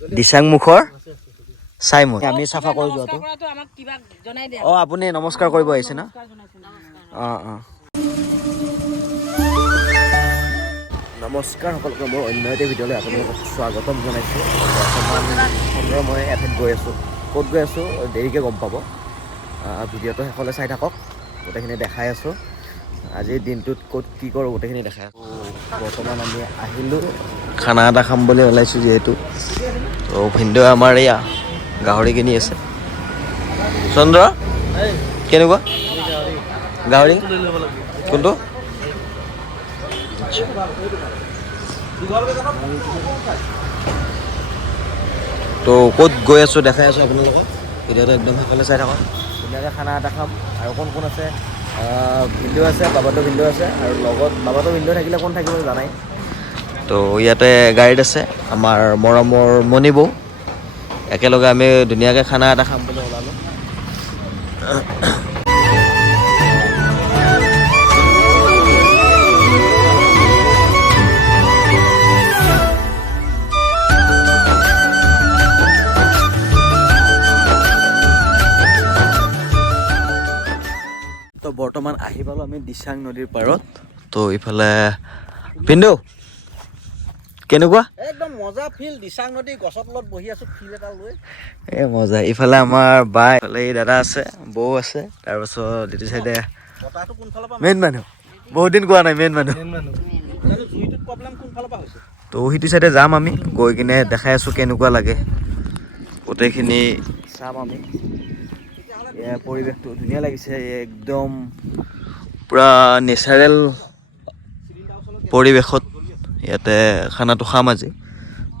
দিচাংমুখৰ চাইমদ আমি চাফা কৰি যোৱাটো অঁ আপুনি নমস্কাৰ কৰিব আহিছে ন অঁ অঁ নমস্কাৰ সকলোকে মোৰ অন্য এটা ভিডিঅ'লৈ আপোনালোকক স্বাগতম জনাইছোঁ বৰ্তমান মই এঠাইত গৈ আছোঁ ক'ত গৈ আছোঁ দেৰিকৈ গম পাব ভিডিঅ'টো শেষলৈ চাই থাকক গোটেইখিনি দেখাই আছোঁ আজিৰ দিনটোত ক'ত কি কৰোঁ গোটেইখিনি দেখাই আছোঁ বৰ্তমান আমি আহিলোঁ খানা এটা খাম বুলি ওলাইছোঁ যিহেতু তো ভিনদেউ আমাৰ এয়া গাহৰি কিনি আছে চন্দ্ৰ কেনেকুৱা গাহৰি কোনটো তো ক'ত গৈ আছোঁ দেখাই আছোঁ আপোনালোকক ভিডিঅ'টো একদম শেষলৈ চাই থাকক ধুনীয়াকৈ খানা এটা খাম আৰু কোন কোন আছে ভিনদেউ আছে বাবাটো ভিনদেউ আছে আৰু লগত বাবাটো ভিনদেউ থাকিলে কোন থাকিব জানাই তো ইয়াতে গাইড আছে আমাৰ মৰমৰ মণি বৌ একেলগে আমি ধুনীয়াকৈ খানা এটা খাম বুলি ওলালোঁ তো বৰ্তমান আহি পালোঁ আমি দিচাং নদীৰ পাৰত তো ইফালে ভিনদেউ কেনেকুৱা একদম মজা ফিল দিচাং নদী গছৰ তলত বহি আছোঁ ফিল এটা লৈ এই মজা ইফালে আমাৰ বাই ইফালে এই দাদা আছে বৌ আছে তাৰপাছত এইটো চাইডে বতাহটো কোনফালৰ পৰা মেইন মানুহ বহুত দিন কোৱা নাই মেইন মানুহ জুইটোত প্ৰব্লেম কোনফালৰ পৰা হৈছে তো সেইটো চাইডে যাম আমি গৈ কিনে দেখাই আছোঁ কেনেকুৱা লাগে গোটেইখিনি চাম আমি এয়া পৰিৱেশটো ধুনীয়া লাগিছে একদম পূৰা নেচাৰেল পৰিৱেশত ইয়াতে খানাটো খাম আজি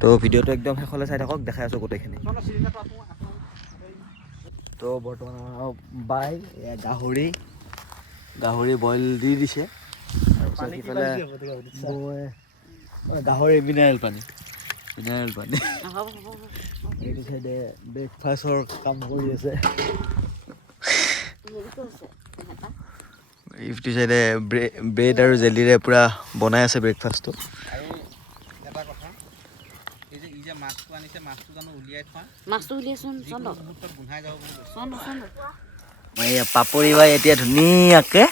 তো ভিডিঅ'টো একদম শেষলৈ চাই থাকক দেখাই আছোঁ গোটেইখিনি তো বৰ্তমান আমাৰ বাই গাহৰি বইল দি দিছে তাৰপিছত সিফালে গাহৰি মিনাৰেল পানী এইটো চাইডে ব্ৰেকফাষ্টৰ কাম কৰি আছে ইফটি চাইডে ব্ৰেড আৰু জেলিৰে পূৰা বনাই আছে ব্ৰেকফাষ্টটো এটা কথা এই যে মাছটো আনিছে মাছটো জানো উলিয়াই থোৱা মাছটো উলিয়াইছোন চন্দ্ৰ গোন্ধাই যাব বুলি মই এয়া পাপৰি বাই এতিয়া ধুনীয়াকৈ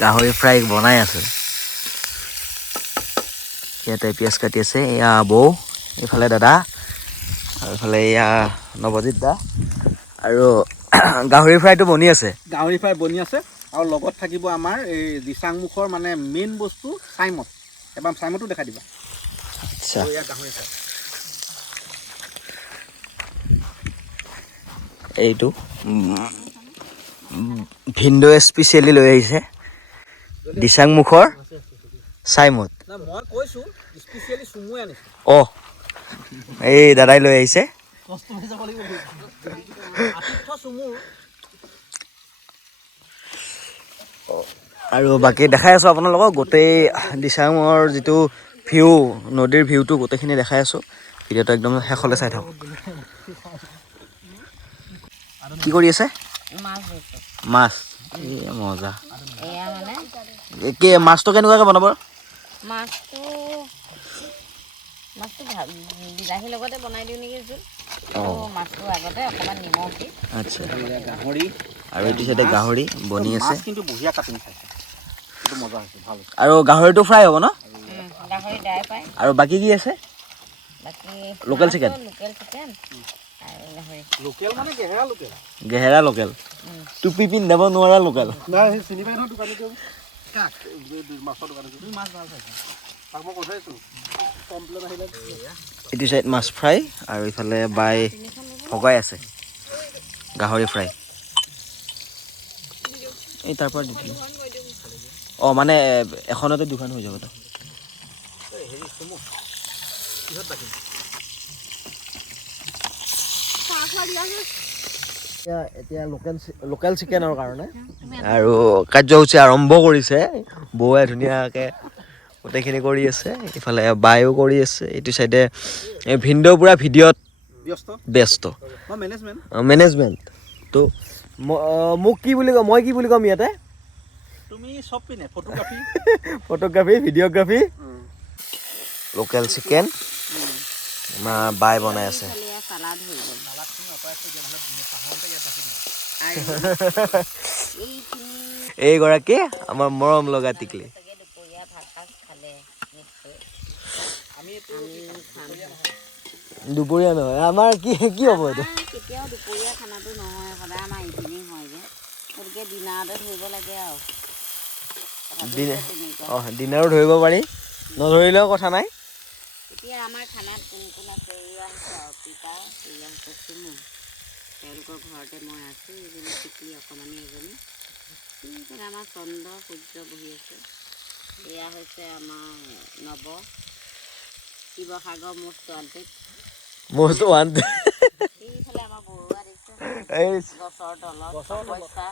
গাহৰি ফ্ৰাই বনাই আছে ইয়াতে পিঁয়াজ কাটি আছে এয়া বৌ এইফালে দাদা আৰু এইফালে এয়া নৱজিত দা আৰু গাহৰি ফ্ৰাইটো বনি আছে আৰু লগত থাকিব আমাৰ এই দিচাংমুখৰ মানে মেইন বস্তু চাইমদ এবাৰ চাইমদটো দেখাই দিবা আচ্ছা এইটো ভিনদেউৱে স্পেচিয়েলি লৈ আহিছে দিচাংমুখৰ চাইমদ মই কৈছোঁ স্পেচিয়েলি চুমুৱে আনিছোঁ অঁ এই দাদাই লৈ আহিছে আৰু বাকী দেখাই আছোঁ আপোনালোকক গোটেই দিচাঙৰ যিটো ভিউ নদীৰ ভিউটো গোটেইখিনি দেখাই আছোঁ ভিডিঅ'টো একদম শেষলৈ চাই থাকক কি কৰি আছে মাছ এই মজা কি মাছটো কেনেকুৱাকৈ বনাব মাছটো বিলাহীৰ লগতে বনাই দিওঁ নেকি জোল মাছটো আগতে অকণমান নিমখ দি আচ্ছা গাহৰি আৰু এইটো চাইডে গাহৰি বনি আছে কিন্তু বঢ়িয়া কাটিং খাইছে এইটো মজা হৈছে ভাল আৰু গাহৰিটো ফ্ৰাই হ'ব ন গাহৰি ড্ৰাই ফ্ৰাই আৰু বাকী কি আছে বাকী লোকেল চিকেন আৰু গাহৰি লোকেল মানে গেহেৰা লোকেল গেহেৰা লোকেল টুপি পিন্ধাব নোৱাৰা লোকেল নাই চিনি পাই নহয় দোকানীটো মাছৰ দোকানীটো মাছ ভাল খাইছে তাক মই কৈছোঁ কমপ্লেইন আহিলে এইটো চাইড মাছ ফ্ৰাই আৰু ইফালে বাই ভগাই আছে গাহৰি ফ্ৰাই এই তাৰ পৰা দি দিলোঁ অঁ মানে এখনতে দুখন হৈ যাব এতিয়া লোকেল চিকেনৰ কাৰণে আৰু কাৰ্যসূচী আৰম্ভ কৰিছে বৌৱে ধুনীয়াকৈ গোটেইখিনি কৰি আছে ইফালে বায়ো কৰি আছে এইটো চাইডে ভিনদেউ পূৰা ভিডিঅ'ত ব্যস্ত মেনেজমেণ্ট তো মোক কি বুলি কম মই কি বুলি ক'ম ইয়াতে তুমি সব পিনে ফটোগ্ৰাফী ভিডিঅ'গ্ৰাফী লোকেল চিকেন মা বাই বনাই আছে চালাড হৈ গ'ল এইগৰাকী আমাৰ মৰম লগা টিকলি দুপৰীয়া ভাত সাজ খালে নিশ্চয় দুপৰীয়া নহয় আমাৰ কি হ'ব এইটো কেতিয়াও দুপৰীয়া খানাটো নহয় সদায় আমাৰ ইভিনিং হয় যে গতিকে ডিনাৰতে ধৰিব লাগে আৰু ডিনাৰো ধৰিব পাৰি নধৰিলেও কথা নাই এতিয়া আমাৰ খানাত কোন কোন আছে এয়া হৈছে অৰ্পিতা এয়া হৈছে চুমু তেওঁলোকৰ ঘৰতে মই আছোঁ এজনী টিকলি অকণমানি এজনী সেইকাৰণে আমাৰ চন্দ্ৰ সূৰ্য বহি আছে এয়া হৈছে আমাৰ নৱ শিৱসাগৰ মষ্ট ওৱান সেইফালে আমাৰ বৰুৱা দেখিছে গছৰ তলত পইচা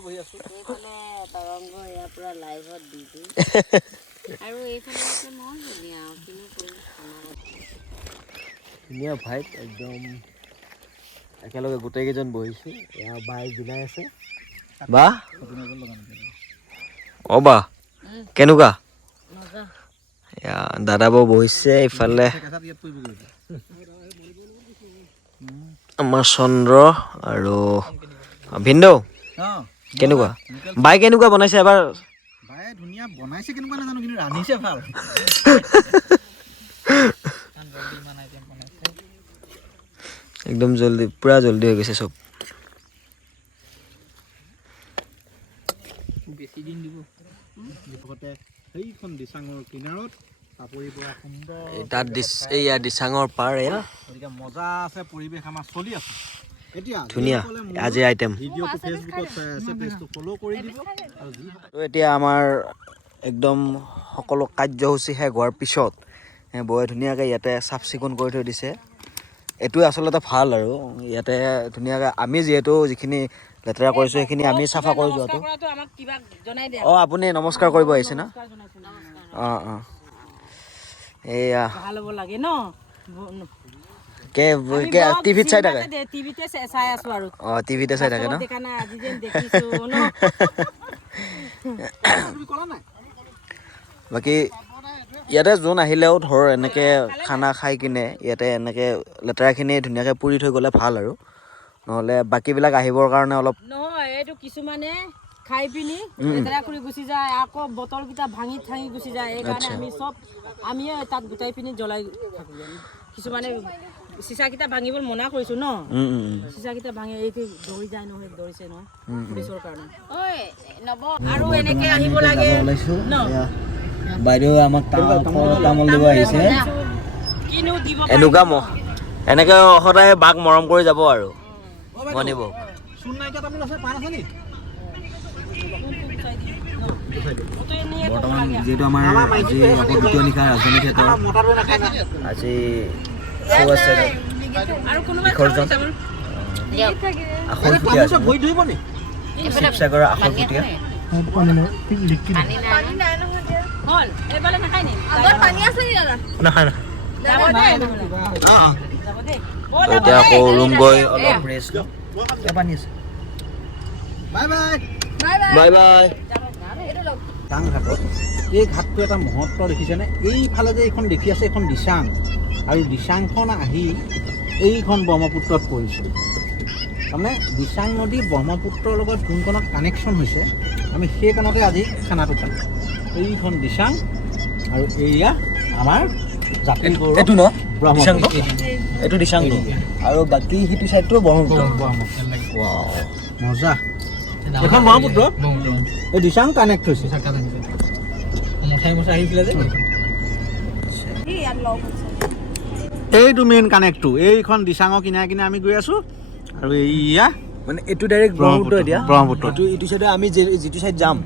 বহি আছো সেইফালে তৰংগ এয়া পূৰা লাইভত দি দিওঁ আৰু এইফালে আছে মই ধুনীয়া আৰু কিনো কৰিম ধুনীয়া ভাইব একদম একেলগে গোটেইকেইজন বহিছোঁ এয়া বাই জোনাই আছে বা অ' বা কেনেকুৱা এয়া দাদা বৌ বহিছে ইফালে আমাৰ চন্দ্ৰ আৰু ভিনদেউ কেনেকুৱা বাই কেনেকুৱা বনাইছে এবাৰ বাই ধুনীয়া বনাইছে কেনেকুৱা নাজানো কিন্তু ৰান্ধিছে ভাল একদম জল্দি পুৰা জল্দি হৈ গৈছে চব বেছি দিন দিব সেইখন দিচাঙৰ কিনাৰত চাপৰি পৰা সুন্দৰ তাত এইয়া দিচাঙৰ পাৰ এয়া গতিকে মজা আছে পৰিৱেশ আমাৰ চলি আছে এতিয়া ধুনীয়া আজিৰ আইটেম ভিডিঅ'টো ফেচবুকত চাই আছে পেজটো ফ'ল' কৰি দিব আৰু এতিয়া আমাৰ একদম সকলো কাৰ্যসূচী শেষ হোৱাৰ পিছত বৌয়ে ধুনীয়াকৈ ইয়াতে চাফ চিকুণ কৰি থৈ দিছে এইটোৱে আচলতে ভাল আৰু ইয়াতে ধুনীয়াকৈ আমি যিহেতু যিখিনি লেতেৰা কৰিছোঁ সেইখিনি আমি চাফা কৰি যোৱাটো অঁ আপুনি নমস্কাৰ কৰিব আহিছে ন অঁ অঁ এয়া ভাল হ'ব লাগে ন টিভিত চাই থাকে টিভিতে চাই আছো আৰু অঁ টিভিতে চাই থাকে ন আজি যেন দেখিছো ন বাকী ইয়াতে যোন আহিলেও ধৰ এনেকৈ খানা খাই কিনে ইয়াতে এনেকৈ লেতেৰাখিনি ধুনীয়াকৈ পুৰি থৈ গ'লে ভাল আৰু নহ'লে বাকীবিলাক আহিবৰ কাৰণে অলপ নহয় এইটো কিছুমানে খাই পিনি লেতেৰা কৰি গুচি যায় আকৌ বটলকেইটা ভাঙি ঠাঙি গুচি যায় এইকাৰণে আমিয়ে তাত গোটাই পিনি জ্বলাই থাকোঁ কিছুমানে চিচাকেইটা ভাঙিবলৈ মনা কৰিছোঁ ন চিচাকেইটা ভাঙি এইটো দৌৰি যায় নহয় দৌৰিছে নহয় পুলিচৰ কাৰণে ঐ নব আৰু এনেকৈ আহিব লাগে ন বাইদেউ আমাক তামোল দিব আহিছে কিনো দিব এনেকুৱা এনেকৈ সদায় বাক মৰম কৰি যাব আৰু মনিব চূণ নাইকিয়া তামোল আছে পাণ আছে নি বৰ্তমান যিহেতু আমাৰ আজি দ্বিতীয় নিশা ৰাজধানী থিয়েটাৰ আজি শ্ব' আছে বিসৰ্জন আখৰকুটীয়া শিৱসাগৰৰ আখৰকুটীয়া এতিয়া আকৌ ৰুম গৈ অলপ ৰেষ্ট লওঁ পানী আছে বাই বাই বাই বাই টাং ঘাটত এই ঘাটটো এটা মহত্ব দেখিছেনে এইফালে যে এইখন দেখি আছে এইখন দিচাং আৰু দিচাংখন আহি এইখন ব্ৰহ্মপুত্ৰত পৰিছে তাৰমানে দিচাং নদী ব্ৰহ্মপুত্ৰৰ লগত যোনখনত কানেকশ্যন হৈছে আমি সেইখনতে আজি খানাটো খাম এইখন দিচাং আৰু এয়া আমাৰ জাতিৰ গৌৰৱ এইটো ন ব্ৰহ্মপুত্ৰ এইটো দিচাংটো আৰু বাকী সিটো চাইডটো ব্ৰহ্মপুত্ৰ মজা এখন ব্ৰহ্মপুত্ৰ এই দিচাং কানেক্ট হৈছে এইটো মেইন কানেক্টটো এইখন দিচাঙৰ কিনাৰে কিনাৰে আমি গৈ আছোঁ আৰু এয়া মানে এইটো ডাইৰেক্ট ব্ৰহ্মপুত্ৰ এতিয়া ব্ৰহ্মপুত্ৰ এইটো চাইডে আমি যিটো চাইড যাম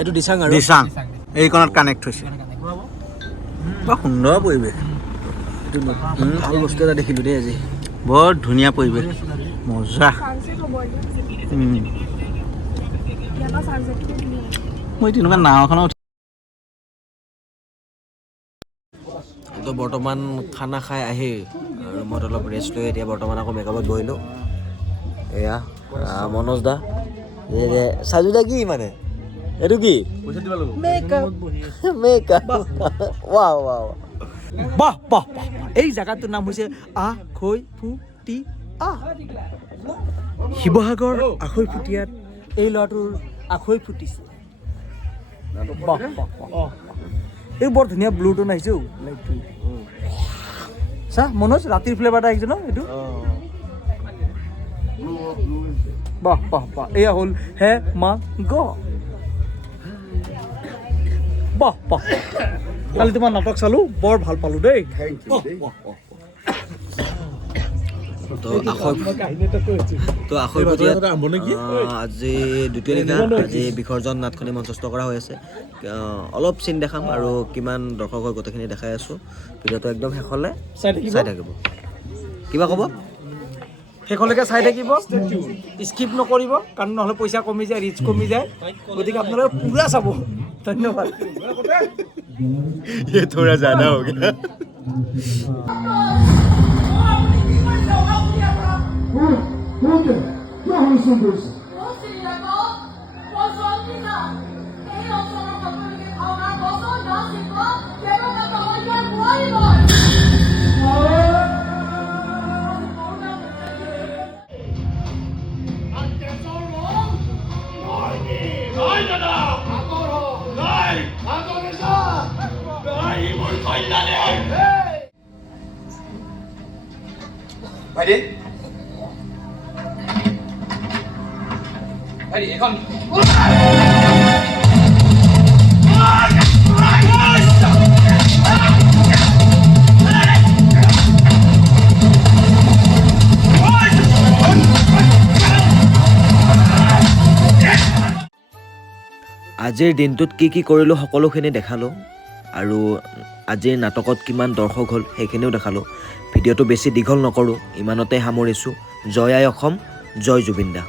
এইটো দিচাং আৰু দিচাং এইখনত কানেক্ট হৈছে বৰ সুন্দৰ পৰিৱেশ ভাল বস্তু এটা দেখিলোঁ দেই আজি বৰ ধুনীয়া পৰিৱেশ মজা মই তেনেকুৱা নাও এখনত তো বৰ্তমান খানা খাই আহি ৰুমত অলপ ৰেষ্ট লৈ এতিয়া বৰ্তমান আকৌ মেকআপত বহিলোঁ এয়া মনোজ দা চাজু দা কি মানে এইটো কি মেকআপ ৱাও ৱাও বাহ বাহ বাহ এই জাগাটোৰ নাম হৈছে আখৈফুটিয়া শিৱসাগৰ আখৈফুটিয়াত এই ল'ৰাটোৰ আখৈ ফুটিছে বাহ বাহ বাহ এই বৰ ধুনীয়া ব্লু টোন আহিছে লাইটটো চা মনোজ ৰাতিৰ ফ্লেভাৰ এটা আহিছে ন এইটো বাহ বাহ বাহ এয়া হ'ল হে মা গ বাহ বাহ কালি তোমাৰ নাটক চালো বৰ ভাল পালো দেই আজি দ্বিতীয় নিশা আজি বিসৰ্জন নাটখনি মঞ্চস্থ কৰা হৈ আছে অলপ চিন দেখাম আৰু কিমান দৰ্শক হয় গোটেইখিনি দেখাই আছোঁ ভিডিঅ'টো একদম শেষলৈ চাই থাকিব কিবা ক'ব শেষলৈকে চাই থাকিব স্কিপ নকৰিব কাৰণ নহ'লে পইচা কমি যায় ৰিচ কমি যায় গতিকে আপোনালোকে পুৰা চাব ধন্যবাদ থোৰা জানা हो गया ভাইটি ভাইটি এখন আজিৰ দিনটোত কি কৰিলোঁ সকলোখিনি দেখালোঁ আৰু আজিৰ নাটকত কিমান দৰ্শক হ'ল সেইখিনিও দেখালোঁ ভিডিঅ'টো বেছি দীঘল নকৰোঁ ইমানতে সামৰিছোঁ জয় আই অসম জয় জুবিন দা